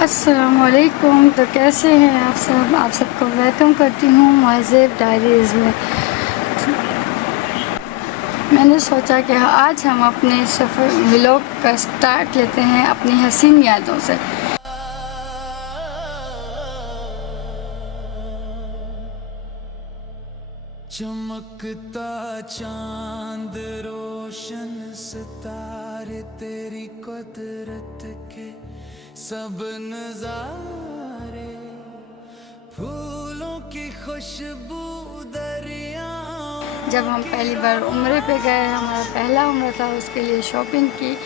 अस्सलामुअलैकुम। तो कैसे हैं आप सब? आप सबको वेलकम करती हूँ महज़ेब डायरीज़ में। मैंने सोचा कि आज हम अपने सफ़र व्लॉग का स्टार्ट लेते हैं अपनी हसीन यादों से। चमकता चांद रोशन सितारे तेरी कुदरत के सब नजारे, फूलों की खुशबू दरियाओं। जब हम पहली बार उम्रे पे गए, हमारा पहला उम्रा था, उसके लिए शॉपिंग की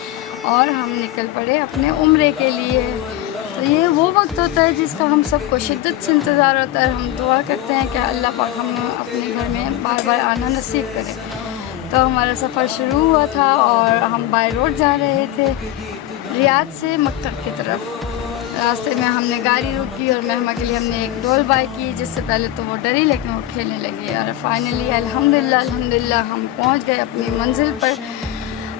और हम निकल पड़े अपने उम्रे के लिए। तो ये वो वक्त होता है जिसका हम सबको शिद्दत से इंतज़ार होता है। हम दुआ करते हैं कि अल्लाह पाक हम अपने घर में बार बार आना नसीब करें। तो हमारा सफ़र शुरू हुआ था और हम बाय रोड जा रहे थे रियाद से मक्का की तरफ। रास्ते में हमने गाड़ी रोकी और मेहमा के लिए हमने एक डॉल बाय की। जिससे पहले तो वो डरी, लेकिन वो खेलने लगी और फाइनली अल्हम्दुलिल्लाह हम पहुंच गए अपनी मंजिल पर।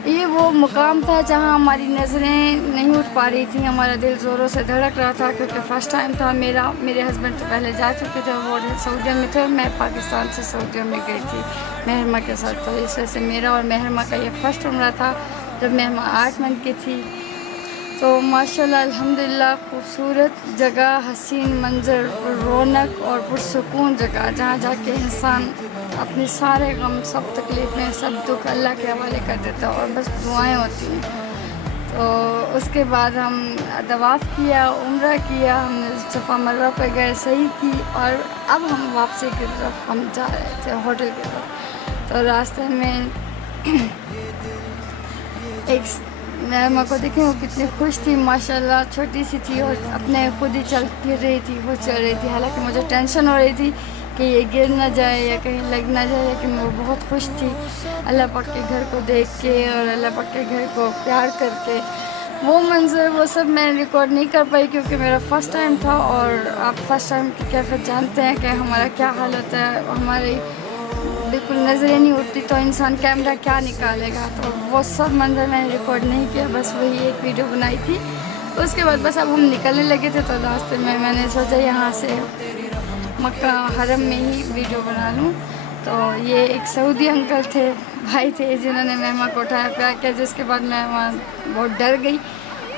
ये वो मुकाम था जहां हमारी नज़रें नहीं उठ पा रही थी, हमारा दिल ज़ोरों से धड़क रहा था क्योंकि फ़र्स्ट टाइम था मेरा। मेरे हस्बैंड तो पहले जा चुके थे, वो सऊदीया में थे, मैं पाकिस्तान से सऊदीया में गई थी मेहरमा के साथ। तो इस वजह से मेरा और मेहरमा का ये फ़र्स्ट उम्रा था जब मेहमा 8 मंथ की थी। तो माशाल्लाह अल्हम्दुलिल्लाह खूबसूरत जगह, हसीन मंज़र, रौनक और पुरसुकून जगह जहाँ जाके इंसान अपने सारे गम, सब तकलीफ़ें, सब दुख अल्लाह के हवाले कर देता है और बस दुआएं होती हैं। तो उसके बाद हम तवाफ़ किया, उम्रा किया, हमने सफ़ा मरवा पे गए, सही की और अब हम वापसी की तरफ हम जा रहे थे होटल की तरफ। तो रास्ते में एक मेहमा को देखें, वो कितनी खुश थी माशाल्लाह, छोटी सी थी और अपने खुद ही चल फिर रही थी, वो चल रही थी। हालांकि मुझे टेंशन हो रही थी कि ये गिर ना जाए या कहीं लग ना जाए, लेकिन वो बहुत खुश थी अल्लाह पाक के घर को देख के और अल्लाह पाक के घर को प्यार करके। वो मंज़र वो सब मैं रिकॉर्ड नहीं कर पाई क्योंकि मेरा फ़र्स्ट टाइम था और आप फ़र्स्ट टाइम की कैफियत जानते हैं कि हमारा क्या हाल होता है। हमारी बिल्कुल नज़रें नहीं उठती तो इंसान कैमरा क्या निकालेगा। तो वो सब मंज़र मैंने रिकॉर्ड नहीं किया, बस वही एक वीडियो बनाई थी। उसके बाद बस अब हम निकलने लगे थे तो रास्ते में मैंने सोचा यहाँ से मक्का हरम में ही वीडियो बना लूँ। तो ये एक सऊदी अंकल थे, भाई थे, जिन्होंने मेहमा को उठाया प्यार किया। जिसके बाद मेहमा बहुत डर गई,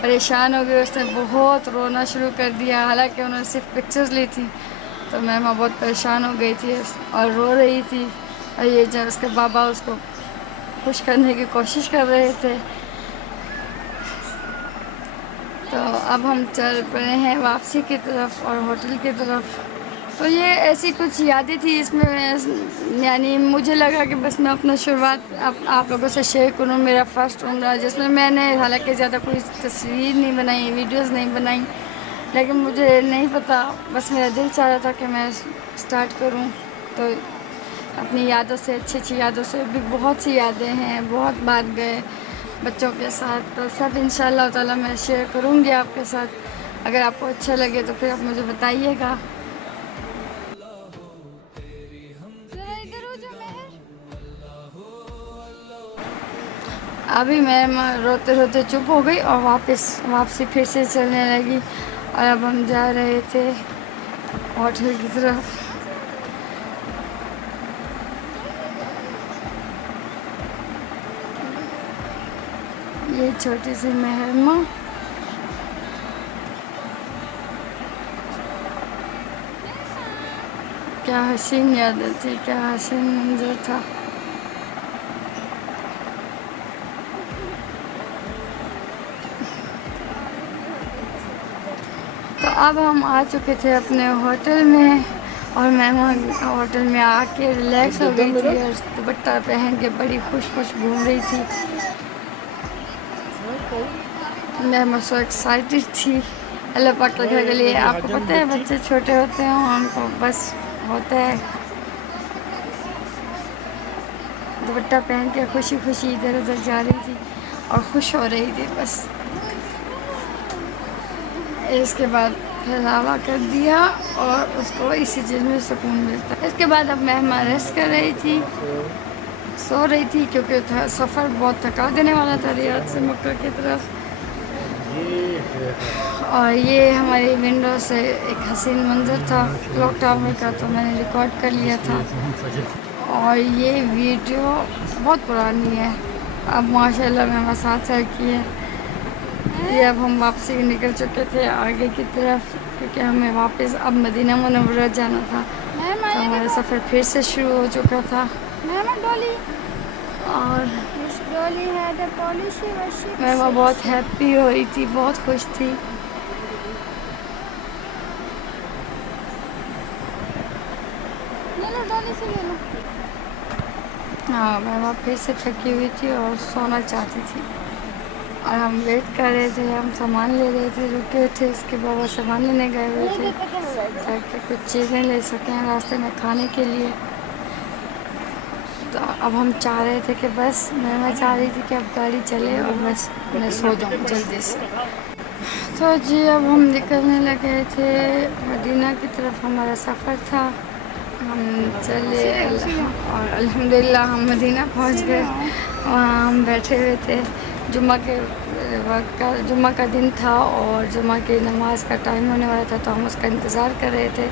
परेशान हो गई, उसने बहुत रोना शुरू कर दिया। हालांकि उन्होंने सिर्फ पिक्चर्स ली थी। तो मेहमा बहुत परेशान हो गई थी और रो रही थी और ये जब उसके बाबा उसको खुश करने की कोशिश कर रहे थे। तो अब हम चल पड़े हैं वापसी की तरफ और होटल की तरफ। तो ये ऐसी कुछ यादें थी इसमें, यानी मुझे लगा कि बस मैं अपना शुरुआत आप लोगों से शेयर करूं। मेरा फ़र्स्ट उम्रा जिसमें मैंने हालांकि ज़्यादा कोई तस्वीर नहीं बनाई, वीडियोस नहीं बनाई, लेकिन मुझे नहीं पता, बस मेरा दिल चाह रहा था कि मैं स्टार्ट करूं। तो अपनी यादों से, अच्छी अच्छी यादों से भी बहुत सी यादें हैं, बहुत बार गए बच्चों के साथ। तो सब इंशाअल्लाह ताला मैं शेयर करूंगी आपके साथ। अगर आपको अच्छा लगे तो फिर आप मुझे बताइएगा। अभी मैं रोते रोते चुप हो गई और वापसी फिर से चलने लगी और अब हम जा रहे थे होटल की तरफ। ये छोटी सी मेहरमा, क्या हसीन यादें थी, क्या हसीन मंजर था। तो अब हम आ चुके थे अपने होटल में और मेहमान होटल में आके रिलैक्स हो गई थी और दुपट्टा पहन के बड़ी खुश खुश घूम रही थी। मैं सो एक्साइटेड थी अल्लाह पाक के घर के लिए। आपको पता है बच्चे छोटे होते हैं, उनको बस होता है दुपट्टा पहन के खुशी खुशी इधर उधर जा रही थी और खुश हो रही थी बस। इसके बाद फैलावा कर दिया और उसको इसी चीज़ में सुकून मिलता है। इसके बाद अब मेहमा रेस्ट कर रही थी, सो रही थी क्योंकि सफ़र बहुत थका देने वाला था रियाद से मक्का की तरफ। और ये हमारी विंडो से एक हसीन मंजर था क्लॉक टावर का, तो मैंने रिकॉर्ड कर लिया था। और ये वीडियो बहुत पुरानी है, अब माशाल्लाह में हमारे 7 साल की है। ये अब हम वापसी निकल चुके थे आगे की तरफ, क्योंकि हमें वापस अब मदीना मुनव्वरा जाना था। तो हमारा सफ़र फिर से शुरू हो चुका था। और मैं वहाँ बहुत हैप्पी हुई थी, बहुत खुश थी। हाँ, मैं वहाँ फिर से थकी हुई थी और सोना चाहती थी। और हम वेट कर रहे थे, हम सामान ले रहे थे, रुके थे, इसके बाबा सामान लेने गए हुए थे ताकि कुछ चीज़ें ले सकें रास्ते में खाने के लिए। तो अब हम चाह रहे थे कि बस मैं चाह रही थी कि अब गाड़ी चले और बस मैं सो जाऊँ जल्दी से। तो जी अब हम निकलने लगे थे, मदीना की तरफ हमारा सफ़र था। हम चले और अल्हम्दुलिल्लाह हम मदीना पहुंच गए। वहाँ हम बैठे हुए थे, जुम्मा का दिन था और जुम्मा की नमाज का टाइम होने वाला था, तो हम उसका इंतज़ार कर रहे थे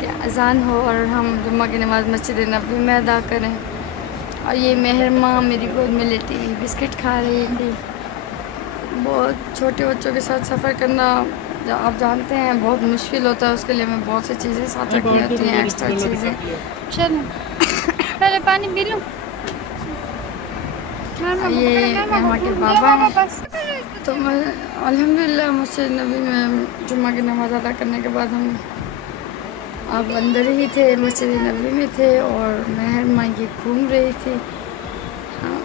कि अज़ान हो और हम जुम्मा की नमाज़ मस्जिद नबवी में अदा करें। और ये मेहरमा मेरी गोद में लेटी हुई बिस्किट खा रही थी। बहुत छोटे बच्चों के साथ सफ़र करना आप जानते हैं बहुत मुश्किल होता है, उसके लिए हमें बहुत सी चीज़ें साथ रखनी होती हैं, एक्स्ट्रा चीज़ें। चलो पहले पानी पी लूँ। ये मेहमा के बाबा हैं। तो मैं अल्हम्दुलिल्लाह मस्जिद नबी में जुम्मा की नमाज़ अदा करने के बाद हम अब अंदर ही थे, मस्जिद नबी में थे और मेहरमा ये घूम रही थी। हाँ,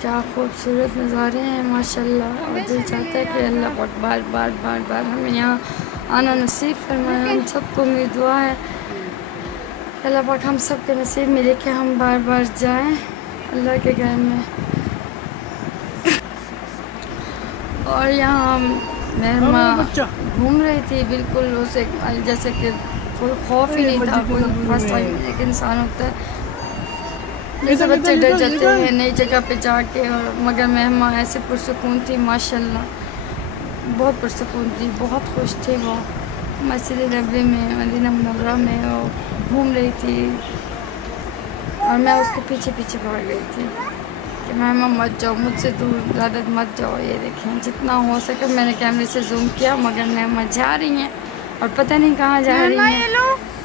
क्या खूबसूरत नज़ारे हैं माशाल्लाह। और दिल चाहता है कि अल्लाह पाक बार बार बार बार हमें यहाँ आना नसीब फरमाए। हम सबको मेरी दुआ है अल्लाह पाक हम सब के नसीब में लेके हम बार बार जाएं अल्लाह के घर में। और यहाँ मेहरमा घूम रही थी, बिल्कुल उसे जैसे कि कोई खौफ ही नहीं था। कोई फर्स्ट टाइम एक इंसान होता है, जैसे बच्चे डर जाते हैं नई जगह पे जाके, और मगर मेहमा ऐसे पुरसकून थी माशाल्लाह, बहुत पुरसकून थी, बहुत खुश थी। वो मस्जिद नबी में मदीना मुनव्वरा में वो घूम रही थी और मैं उसके पीछे पीछे भाग गई थी कि मेहमा मत जाओ, मुझसे दूर ज़्यादा मत जाओ। ये देखें जितना हो सके मैंने कैमरे से जूम किया, मगर मेहमा जा रही हैं और पता नहीं कहाँ जा रही हैं।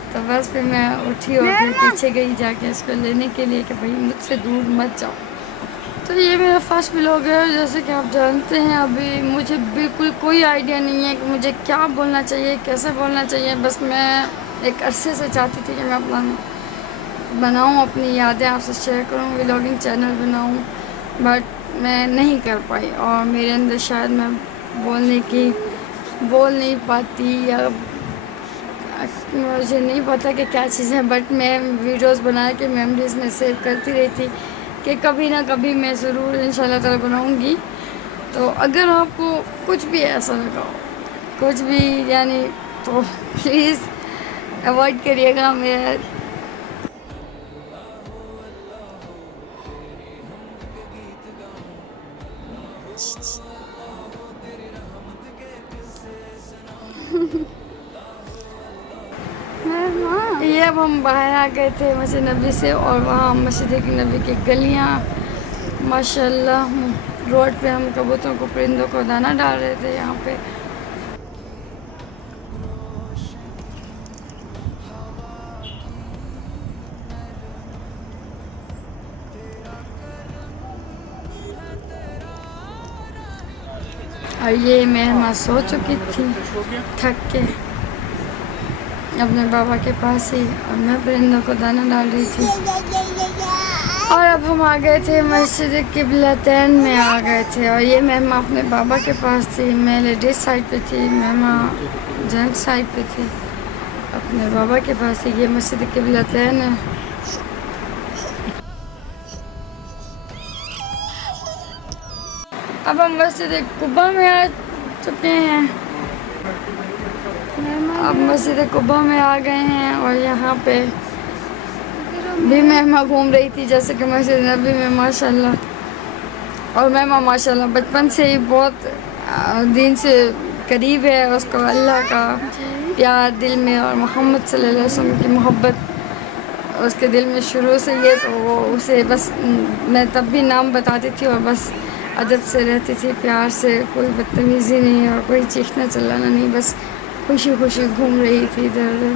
तो बस फिर मैं उठी और फिर पीछे गई जाके उसको लेने के लिए कि भाई मुझसे दूर मत जाओ। तो ये मेरा फर्स्ट व्लॉग है, जैसे कि आप जानते हैं अभी मुझे बिल्कुल कोई आइडिया नहीं है कि मुझे क्या बोलना चाहिए, कैसे बोलना चाहिए। बस मैं एक अरसे से चाहती थी कि मैं अपना बनाऊं, अपनी यादें आपसे शेयर करूं, व्लॉगिंग चैनल बनाऊं, बट मैं नहीं कर पाई। और मेरे अंदर शायद मैं बोल नहीं पाती, या मुझे नहीं पता कि क्या चीज़ है, बट मैं वीडियोस बना के मेमोरीज़ में सेव करती रही थी कि कभी ना कभी मैं ज़रूर इंशाल्लाह ताला बनाऊंगी। तो अगर आपको कुछ भी ऐसा लगा हो, कुछ भी यानी, तो प्लीज़ अवॉइड करिएगा मेरा। ये अब हम बाहर आ गए थे मस्जिद नबी से, और वहाँ मस्जिद नबी की गलियाँ माशाल्लाह, रोड पे हम कबूतरों को, परिंदों को दाना डाल रहे थे यहाँ पे। और ये मेहमा सो चुकी थी थक के अपने बाबा के पास ही, और मैं परिंदों को दाना डाल रही थी। और अब हम आ गए थे मस्जिद किबलतैन में आ गए थे, और ये मेहमा अपने बाबा के पास थी, मैं लेडीज साइड पे थी, मेहमा जेंट्स साइड पे थी, अपने बाबा के पास थी। ये मस्जिद किबलतैन है। अब हम मस्जिद कुबा में आ चुके हैं, अब मस्जिद कुबा में आ गए हैं, और यहाँ पे भी मेहमा घूम रही थी जैसे कि मस्जिद नबी में माशाल्लाह। और मेमा माशाल्लाह बचपन से ही बहुत दिन से करीब है, उसको अल्लाह का प्यार दिल में और मोहम्मद सल्लल्लाहु अलैहि वसल्लम की मोहब्बत उसके दिल में शुरू से ही है। तो वो उसे बस मैं तब भी नाम बताती थी और बस अदब से रहती थी, प्यार से, कोई बदतमीज़ी नहीं और कोई चीखना चिल्लाना नहीं, बस खुशी खुशी घूम रही थी इधर उधर।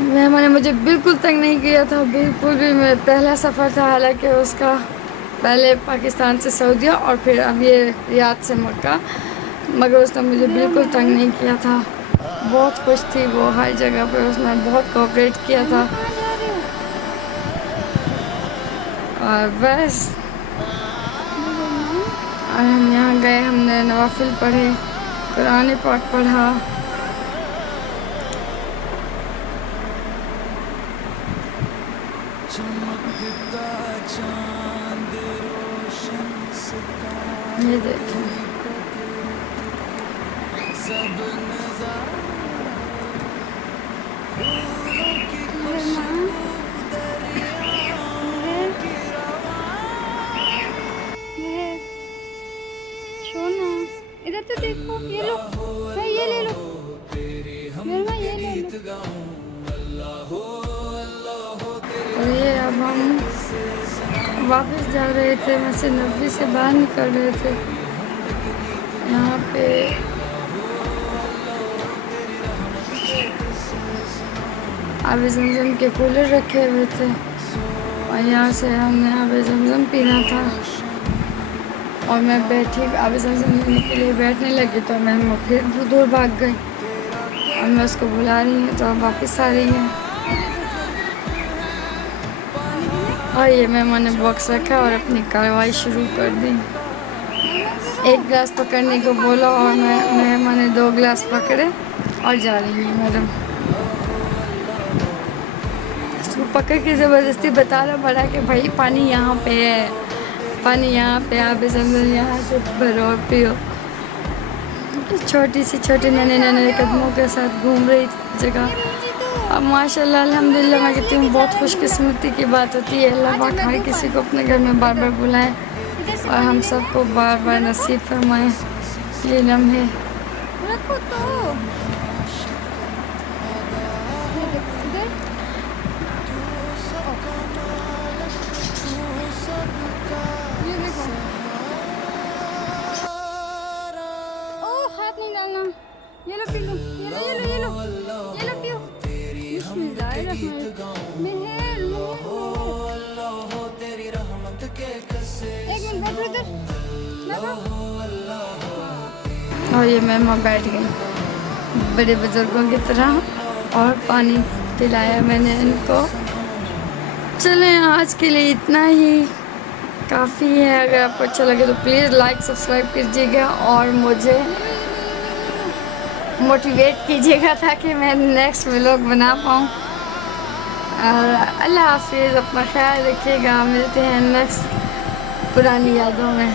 मेमा ने मुझे बिल्कुल तंग नहीं किया था, बिल्कुल भी। मेरा पहला सफ़र था हालांकि उसका, पहले पाकिस्तान से सऊदीया और फिर अब ये रियाद से मक्का, मगर उसने मुझे बिल्कुल तंग नहीं किया था। बहुत खुश थी वो, हर जगह पे उसने बहुत कोऑपरेट किया था। और बस और हम यहाँ गए, हमने नवाफिल पढ़े, कुरान पाक पढ़ा। चमकता चांद रोशन सितारे ये देखें, सब नजारे फूलों की खुशबू दरियाओं की सोना इधर तो देखो, ये लो, ये ले लो, तेरी हम मेरा ये ले लो। गीत गाऊं अल्लाह हो और ये अब हम वापस जा रहे थे, मस्जिद नबवी से बाहर निकल रहे थे। यहाँ पे आबे ज़मज़म के कूलर रखे हुए थे और यहाँ से हमने आबे ज़मज़म पीना था। और मैं बैठी आबे ज़मज़म लेने के लिए बैठने लगी तो मैं फिर दूर भाग गई और मैं उसको बुला रही हूँ तो अब वापस आ रही है। और ये मेहमान ने बॉक्स रखा और अपनी कार्रवाई शुरू कर दी। एक गिलास पकड़ने को बोला और मेहमान ने 2 गिलास पकड़े और जा रही है मैडम। उसको पकड़ के ज़बरदस्ती बता रहा बड़ा कि भाई पानी यहाँ पे है, पानी यहाँ पे, आप ज़मज़म यहाँ से भरो और पियो। छोटी सी छोटे नन्हे नन्हे कदमों के साथ घूम रही थी जगह। अब माशाल्लाह अल्हम्दुलिल्लाह मैं कहती हूँ बहुत खुशकिस्मती की बात होती है, अल्लाह पाक हर किसी को अपने घर में बार बार बुलाए और हम सबको बार बार नसीब फरमाए ये लम्हे। रखो तो ये देखो, ओ हाथ नहीं डालना, ये लो पी लो, ये लो ये लो ये लो ये लो पियो। एक मिनट बैठो इधर, और ये मेहमान बैठ गई बड़े बुजुर्गों की तरह और पानी पिलाया मैंने इनको। चलें आज के लिए इतना ही काफ़ी है। अगर आपको अच्छा लगे तो प्लीज़ लाइक सब्सक्राइब कीजिएगा और मुझे मोटिवेट कीजिएगा ताकि मैं नेक्स्ट व्लॉग बना पाऊँ। और अल्लाह हाफिज़, अपना ख्याल रखिएगा, मिलते हैं नेक्स्ट पुरानी यादों में।